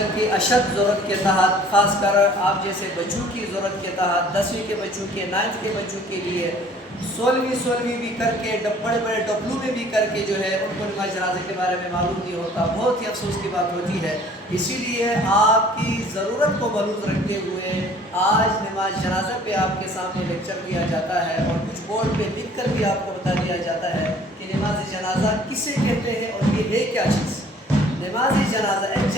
بلکہ اشد ضرورت کے تحت، خاص کر آپ جیسے بچوں کی ضرورت کے تحت، 10ویں کے بچوں کے، 9th کے بچوں کے لیے 16ویں بھی کر کے، بڑے بڑے ڈبلو میں بھی کر کے جو ہے ان کو نماز جنازے کے بارے میں معلوم نہیں ہوتا، بہت ہی افسوس کی بات ہوتی ہے۔ اسی لیے آپ کی ضرورت کو ملحوظ رکھتے ہوئے آج نماز جنازہ پہ آپ کے سامنے لیکچر دیا جاتا ہے، اور کچھ بورڈ پہ لکھ کر بھی آپ کو بتا دیا جاتا ہے کہ نماز جنازہ کسے کہتے ہیں اور یہ ہے کیا چیز۔ نماز جنازہ ایک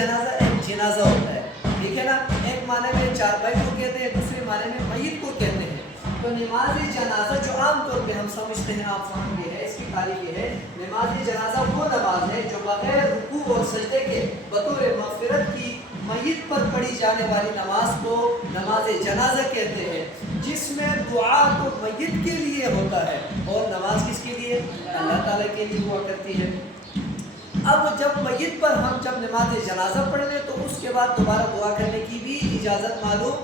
جنازہ ہوتا ہے، ٹھیک ہے نا، ایک معنی میں چارپائی کو کہتے ہیں، دوسرے معنی میں میت کو کہتے ہیں۔ تو نماز جنازہ جو عام طور پہ ہم سمجھتے ہیں، آپ فہم یہ ہے، اس کی تعریف یہ ہے، نماز جنازہ وہ نماز ہے جو بغیر رکوع اور سجدے کے بطور مغفرت کی میت پر پڑھی جانے والی نماز کو نماز جنازہ کہتے ہیں، جس میں دعا تو میت کے لیے ہوتا ہے اور نماز کس کے لیے؟ اللہ تعالیٰ کے لیے ہوا کرتی ہے۔ اب جب میت پر ہم جب نماز جنازہ پڑھ لیں تو اس کے بعد دوبارہ دعا کرنے کی بھی اجازت معلوم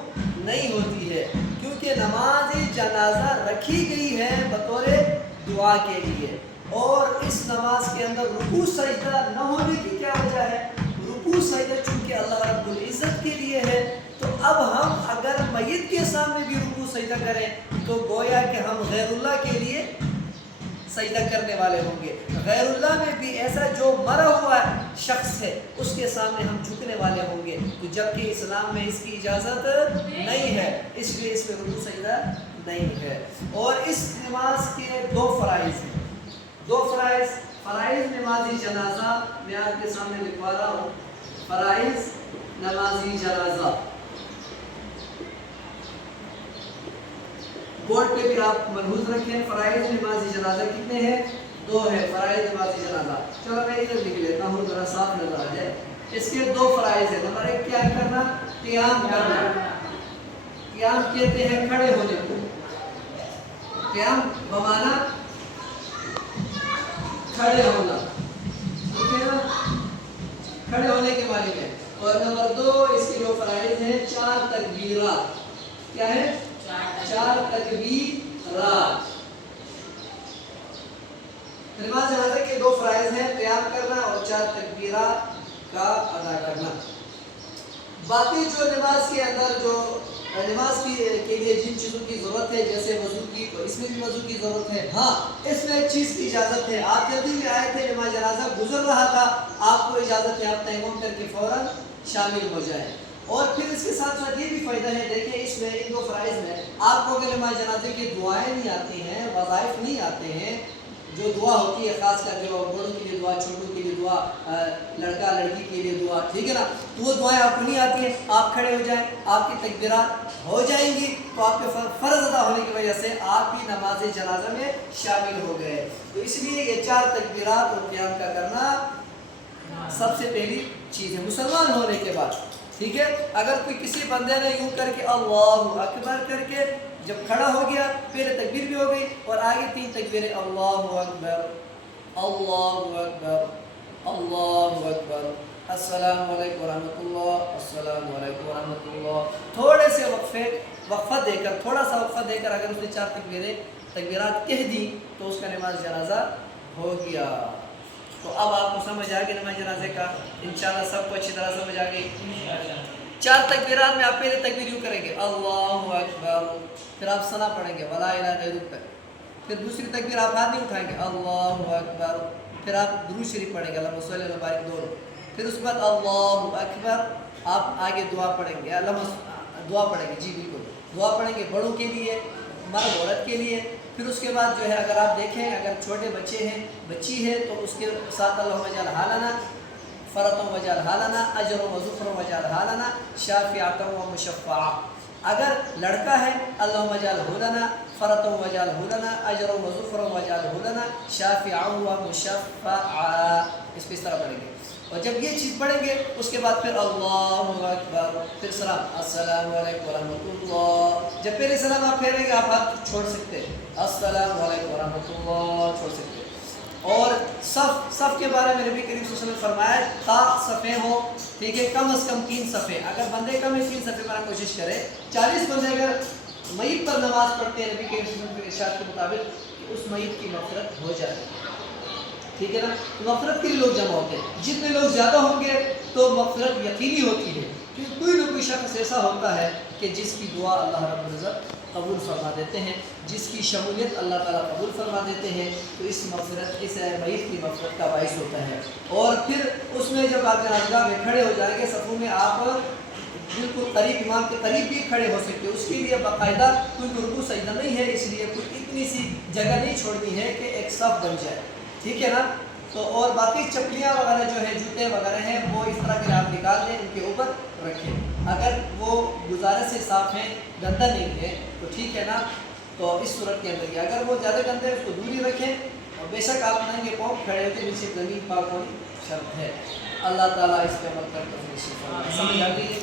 نہیں ہوتی ہے، کیونکہ نماز جنازہ رکھی گئی ہے بطور دعا کے لیے، اور اس نماز کے اندر رکوع سجدہ نہ ہونے کی کیا وجہ ہے؟ رکوع سجدہ چونکہ اللہ رب العزت کے لیے ہے، تو اب ہم اگر میت کے سامنے بھی رکوع سجدہ کریں تو گویا کہ ہم غیر اللہ کے لیے سجدہ کرنے والے ہوں گے۔ غیر اللہ میں بھی ایسا جو مرا ہوا شخص ہے اس کے سامنے ہم جھکنے والے ہوں گے، تو جبکہ اسلام میں اس کی اجازت نہیں ہے، اس لیے اس میں رکوع سجدہ نہیں ہے۔ اور اس نماز کے دو فرائض ہیں، فرائض نماز جنازہ میں آپ کے سامنے لکھوا رہا ہوں۔ فرائض نماز جنازہ بورڈ پہ بھی آپ ملحوظ رکھیں۔ فرائض نماز جنازہ کتنے ہیں؟ 2 ہے فرائض نماز جنازہ۔ چلو میں ادھر لکھ لیتا ہوں ذرا صاف نظر آ جائے۔ اس کے 2 فرائض ہیں۔ نمبر 1 کیا کرنا؟ قیام کرنا۔ قیام کہتے ہیں کھڑے ہونے کو۔ قیام بمانا کھڑے ہونا، ٹھیک ہے نا، کھڑے ہونے کے معنی میں۔ اور نمبر 2 اس کے جو فرائض ہیں 4 تکبیرات۔ کیا ہے؟ 4 تکبیرات۔ نماز جنازہ کے 2 فرائض ہیں، قیام کرنا اور 4 تکبیرات کا ادا کرنا۔ باقی جو نماز کے اندر جو نماز کے لیے جن چیزوں کی ضرورت ہے، جیسے وضو کی، تو اس میں بھی وضو کی ضرورت ہے۔ ہاں، اس میں ایک چیز کی اجازت ہے، آپ جلدی میں آئے تھے، نماز جنازہ گزر رہا تھا، آپ کو اجازت ہے آپ تیمم کر کے فوراً شامل ہو جائیں۔ اور پھر اس کے ساتھ ساتھ یہ بھی فائدہ ہے، دیکھیں اس میں ان 2 فرائض میں آپ کو اگر نماز جنازے کی دعائیں نہیں آتی ہیں، وظائف نہیں آتے ہیں، جو دعا ہوتی ہے خاص کر جو بڑوں کے لیے دعا، چھوٹوں کے لیے دعا، لڑکا لڑکی کے لیے دعا، ٹھیک ہے نا، تو وہ دعائیں آپ کو نہیں آتی ہیں، آپ کھڑے ہو جائیں، آپ کی تکبیرات ہو جائیں گی، تو آپ کے فرض ادا ہونے کی وجہ سے آپ بھی نماز جنازہ میں شامل ہو گئے۔ تو اس لیے یہ 4 تکبیرات اور قیام کا کرنا سب سے پہلی چیز ہے مسلمان ہونے کے بعد، ٹھیک ہے۔ اگر کوئی کسی بندے نے یوں کر کے اللہ اکبر کر کے جب کھڑا ہو گیا، پہلے تکبیر بھی ہو گئی اور آگے 3 تکبیریں، اللہ اکبر، اللہ اکبر، اللہ اکبر، السلام علیکم ورحمۃ اللہ، السلام علیکم ورحمۃ اللہ، تھوڑے سے وقفہ دے کر، تھوڑا سا وقفہ دے کر اگر اس نے 4 تکبیرات کہہ دی تو اس کا نماز جنازہ ہو گیا۔ تو اب آپ کو سمجھ آ گئی نماز جنازے کا، انشاءاللہ سب کو اچھی طرح سمجھ آ گئی۔ 4 تکبیرات میں آپ پہلے تکبیر یوں کریں گے، اللہ اکبر، پھر آپ ثنا پڑھیں گے ولا الہ غیرک تک، پھر دوسری تکبیر آپ ہاتھ نہیں اٹھائیں گے، اللہ اکبر، پھر آپ درود شریف پڑھیں گے، اللہم صلی اللہ علیہ وسلم، پھر اس کے بعد اللہ اکبر، آپ آگے دعا پڑھیں گے، دعا پڑھیں گے، جی بالکل دعا پڑھیں گے بڑوں کے لیے، مرد عورت کے لیے۔ پھر اس کے بعد جو ہے اگر آپ دیکھیں، اگر چھوٹے بچے ہیں، بچی ہے، تو اس کے ساتھ اللہم اجعل حالنا فرطا وجعل حالنا اجر و ذخر وجعل حالنا شافعۃ و مشفعہ۔ اگر لڑکا ہے، اللہم اجعلہ لنا فرطا وجعلہ لنا اجر و ذخر وجعل لنا شافعا و مشفعا، اس پہ اس طرح پڑھیں گے۔ اور جب یہ چیز پڑھیں گے اس کے بعد پھر اللہ اکبر، پھر سلام، السلام علیکم ورحمۃ اللہ۔ جب پہلے سلام آپ پھیریں گے آپ ہاتھ چھوڑ سکتے ہیں، السلام علیکم ورحمۃ اللہ چھوڑ سکتے ہیں۔ اور صف کے بارے میں نبی کریم صلی اللہ علیہ وسلم نے فرمایا تا صفیں ہوں، ٹھیک ہے، کم از کم 3 صفیں، اگر بندے کم ہے 3 صفیں بنانے کی کوشش کرے۔ 40 بندے اگر میت پر نماز پڑھتے ہیں، نبی کریم صلی اللہ علیہ وسلم کے ارشاد کے مطابق، کہ اس میت کی مغفرت ہو جائے، ٹھیک ہے نا، مغفرت کے لیے لوگ جمع ہوتے ہیں، جتنے لوگ زیادہ ہوں گے تو مغفرت یقینی ہوتی ہے، کیونکہ کوئی نہ کوئی شخص ایسا ہوتا ہے کہ جس کی دعا اللہ رب العزت قبول فرما دیتے ہیں، جس کی شمولیت اللہ تعالیٰ قبول فرما دیتے ہیں، تو اس میت کی مغفرت کا باعث ہوتا ہے۔ اور پھر اس میں جب آپ جنازگاہ میں کھڑے ہو جائیں گے، صفوں میں آپ بالکل قریب، امام کے قریب بھی کھڑے ہو سکتے، اس کے لیے باقاعدہ کوئی رکوع سجدہ نہیں ہے، اس لیے کوئی اتنی سی جگہ نہیں چھوڑنی ہے کہ ایک صف بن جائے، ٹھیک ہے نا۔ تو اور باقی چپلیاں وغیرہ جو ہیں، جوتے وغیرہ ہیں، وہ اس طرح کے آپ نکال لیں، ان کے اوپر رکھیں، اگر وہ گزارش سے صاف ہیں، گندہ نہیں ہے تو ٹھیک ہے نا۔ تو اس صورت کے اندر اگر وہ زیادہ گندے ہیں اس کو دور ہی رکھیں، اور بے شک آپ ننگے پاؤں کھڑے ہو کے نیچے زمین پاک ہونی شرط ہے۔ اللہ تعالیٰ اس پہ عمل کرتے ہیں، سمجھ آ گئی ہے؟